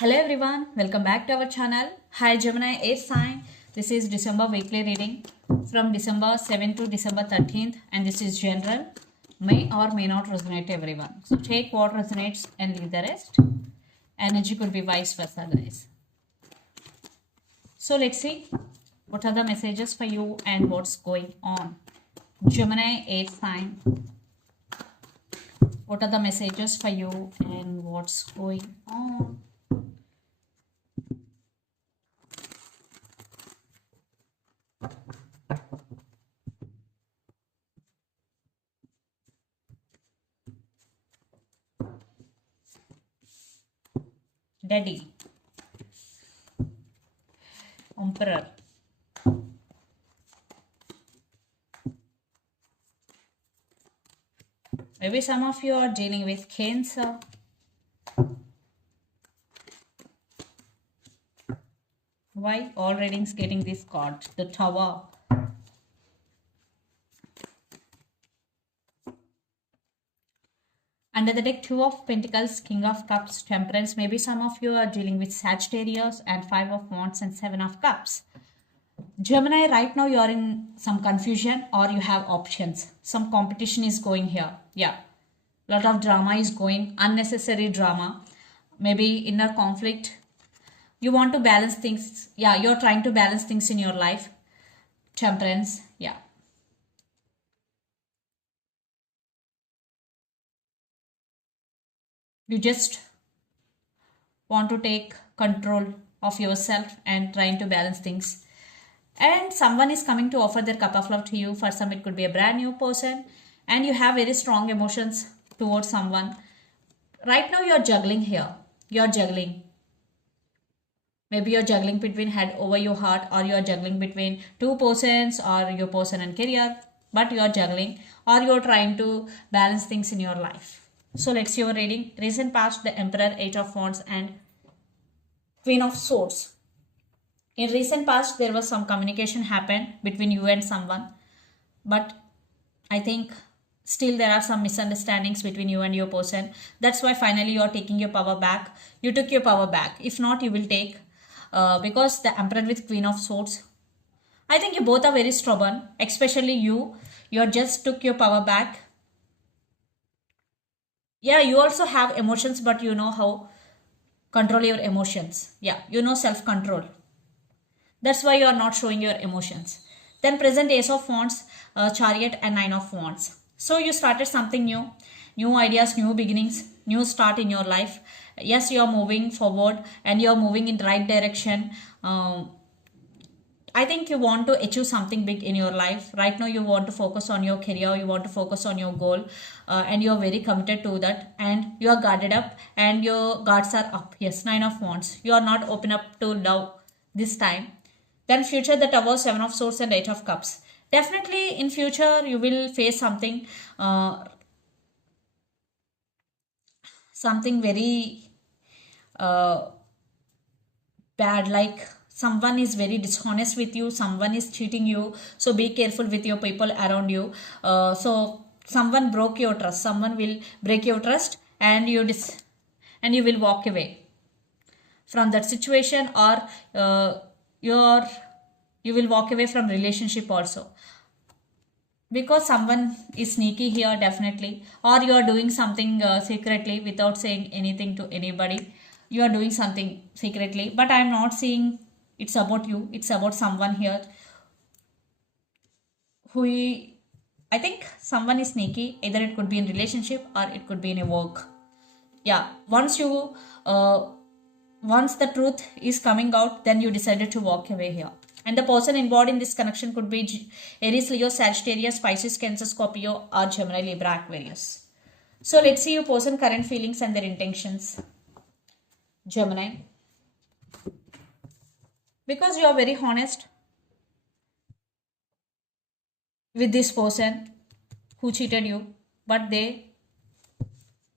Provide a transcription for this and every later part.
Hello everyone, welcome back to our channel. Hi Gemini Air Sign. This is December weekly reading from December 7th to December 13th, and this is general. May or may not resonate everyone. So take what resonates and leave the rest. Energy could be vice versa, guys. So let's see what are the messages for you and what's going on. Gemini Air Sign. What are the messages for you and what's going on? Daddy, Emperor, maybe some of you are dealing with Cancer. Why all readings getting this card? The Tower. Under the deck, Two of Pentacles, King of Cups, Temperance. Maybe some of you are dealing with Sagittarius and Five of Wands and Seven of Cups. Gemini, right now you are in some confusion or you have options. Some competition is going here. Yeah. Lot of drama is going. Unnecessary drama. Maybe inner conflict. You want to balance things. Yeah, you're trying to balance things in your life. Temperance. Yeah. You just want to take control of yourself and trying to balance things. And someone is coming to offer their cup of love to you. For some, it could be a brand new person. And you have very strong emotions towards someone. Right now, you're juggling here. You're juggling. Maybe you're juggling between head over your heart, or you're juggling between two persons or your person and career. But you're juggling, or you're trying to balance things in your life. So let's see your reading. Recent past, the Emperor, Eight of Wands and Queen of Swords. In recent past, there was some communication happened between you and someone. But I think still there are some misunderstandings between you and your person. That's why finally you are taking your power back. You took your power back. If not, you will take. Because the Emperor with Queen of Swords. I think you both are very stubborn. Especially you. You just took your power back. Yeah, you also have emotions, but you know how control your emotions. Yeah, you know self-control. That's why you are not showing your emotions. Then present Ace of Wands, Chariot and Nine of Wands. So you started something new. New ideas, new beginnings, new start in your life. Yes, you are moving forward and you are moving in the right direction. I think you want to achieve something big in your life. Right now, you want to focus on your career, you want to focus on your goal, and you are very committed to that. And you are guarded up, and your guards are up. Yes, Nine of Wands. You are not open up to love this time. Then future, the Tower, Seven of Swords, and Eight of Cups. Definitely, in future, you will face something very uh, bad, like someone is very dishonest with you, someone is cheating you. So be careful with your people around you. So someone broke your trust, someone will break your trust, and you will walk away from that situation, or your you will walk away from relationship also, because someone is sneaky here definitely, or you are doing something secretly without saying anything to anybody. You are doing something secretly, but I am not seeing it's about you, it's about someone here who I think someone is sneaky. Either it could be in relationship or it could be in a work. Yeah, once the truth is coming out, then you decided to walk away here. And the person involved in this connection could be Aries, Leo, Sagittarius, Pisces, Cancer, Scorpio, or Gemini, Libra, Aquarius. So let's see your person current feelings and their intentions. Gemini. Because you are very honest with this person who cheated you, but they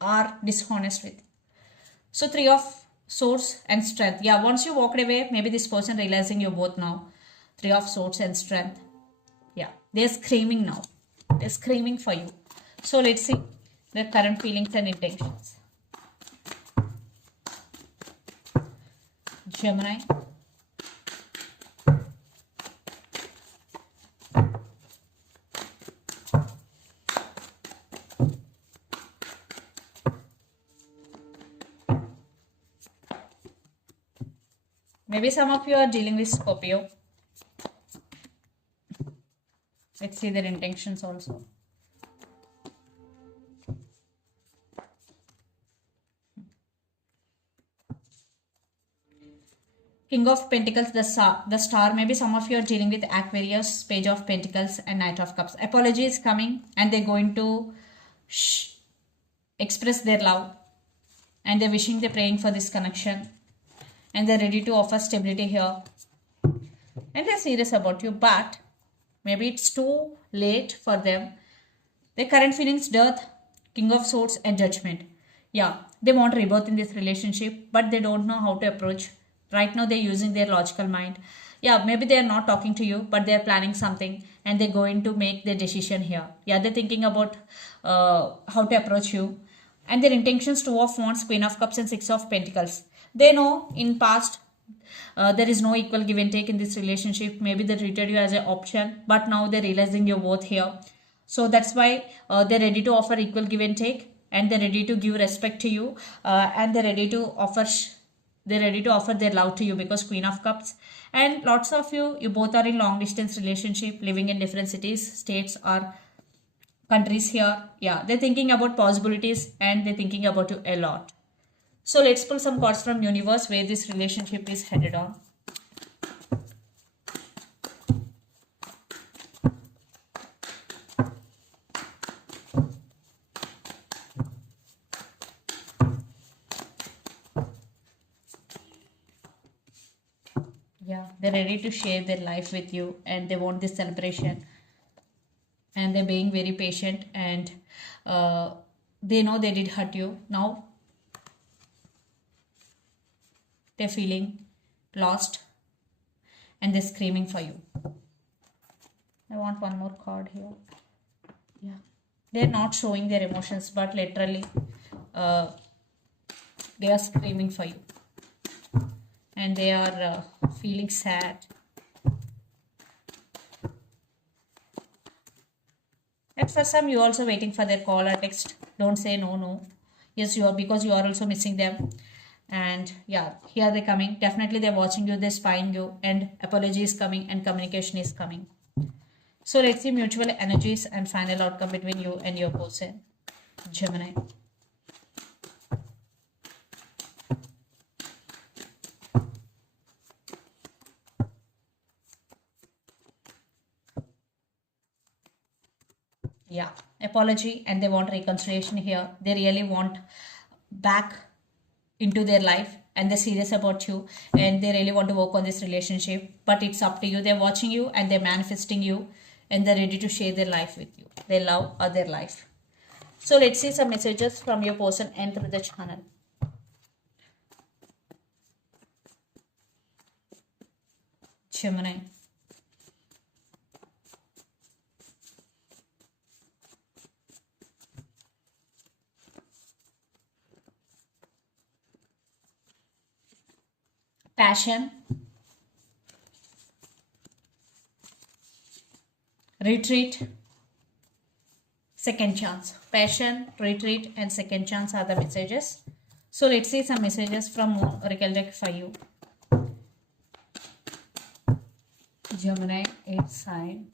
are dishonest with. So Three of Swords and Strength. Yeah, once you walked away, maybe this person realizing you're both now. Three of Swords and Strength. Yeah, they're screaming now. They're screaming for you. So let's see their current feelings and intentions. Gemini. Maybe some of you are dealing with Scorpio. Let's see their intentions also. King of Pentacles, the star. Maybe some of you are dealing with Aquarius, Page of Pentacles, and Knight of Cups. Apology is coming, and they're going to express their love, and they're wishing, they're praying for this connection, and they're ready to offer stability here, and they're serious about you. But maybe it's too late for them. Their current feelings: Death, King of Swords, and Judgment. Yeah, they want rebirth in this relationship, but they don't know how to approach. Right now, they're using their logical mind. Yeah, maybe they're not talking to you, but they're planning something, and they're going to make their decision here. Yeah, they're thinking about how to approach you. And their intentions: Two of Wands, Queen of Cups, and Six of Pentacles. They know in past there is no equal give and take in this relationship. Maybe they treated you as an option, but now they're realizing your worth here. So that's why they're ready to offer equal give and take, and they're ready to give respect to you, and they're ready to offer their love to you, because Queen of Cups. And lots of you both are in long distance relationship, living in different cities, states, or countries here. Yeah, they're thinking about possibilities, and they're thinking about you a lot. So let's pull some cards from universe where this relationship is headed on. Yeah, they're ready to share their life with you, and they want this celebration, and they're being very patient, and they know they did hurt you. Now they're feeling lost, and they're screaming for you. I want one more card here. Yeah, they're not showing their emotions, but literally they are screaming for you, and they are feeling sad. And for some, you're also waiting for their call or text. Don't say no. Yes, you are, because you are also missing them. And yeah, here they're coming. Definitely they're watching you, they're spying you, and apology is coming, and communication is coming. So let's see mutual energies and final outcome between you and your person, Gemini. Yeah, apology, and they want reconciliation here. They really want back into their life, and they're serious about you, and they really want to work on this relationship, but it's up to you. They're watching you, and they're manifesting you, and they're ready to share their life with you, their love or their life. So let's see some messages from your person and through the channel. Gemini. Passion, retreat, second chance. Passion, retreat, and second chance are the messages. So let's see some messages from Oracle deck for you. Gemini, 8 sign.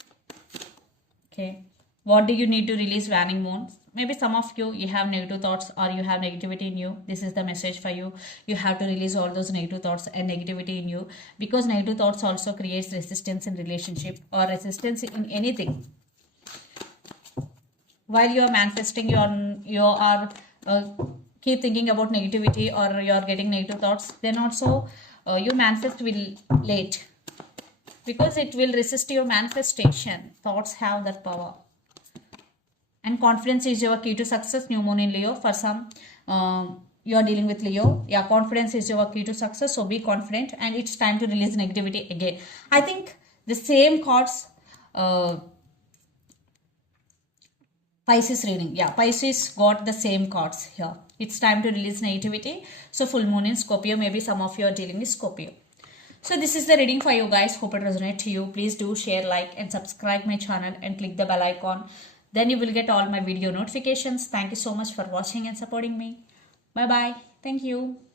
Okay, what do you need to release? Waning moon. Maybe some of you have negative thoughts, or you have negativity in you. This is the message for you. You have to release all those negative thoughts and negativity in you, because negative thoughts also creates resistance in relationship, or resistance in anything. While you are manifesting, you are keep thinking about negativity, or you are getting negative thoughts, then also your manifest will late, because it will resist your manifestation. Thoughts have that power. And confidence is your key to success. New moon in Leo. For some, you are dealing with Leo. Yeah, confidence is your key to success. So be confident, and it's time to release negativity again. I think the same cards, Pisces reading. Yeah, Pisces got the same cards here. It's time to release negativity. So full moon in Scorpio. Maybe some of you are dealing with Scorpio. So this is the reading for you guys. Hope it resonates to you. Please do share, like and subscribe my channel and click the bell icon. Then you will get all my video notifications. Thank you so much for watching and supporting me. Bye bye. Thank you.